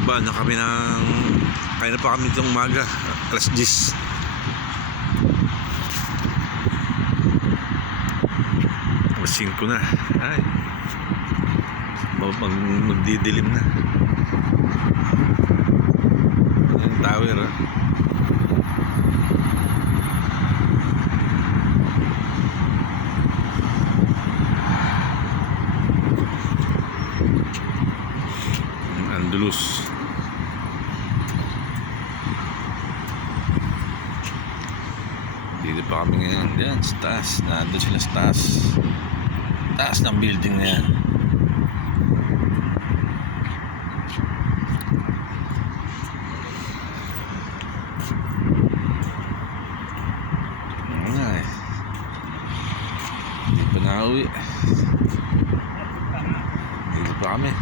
Kinabaan na kami ng kaya na pa kami itong umaga, alas 10. Alas 5 na. Ay, magdidilim na. Yung tower, ha? Andalus. Dito pa kami ngayon. Diyan, sa taas. Nandun sila sa taas. Taas ng building na yan. Ano nga eh. Hindi pa nauwi. Dito pa kami.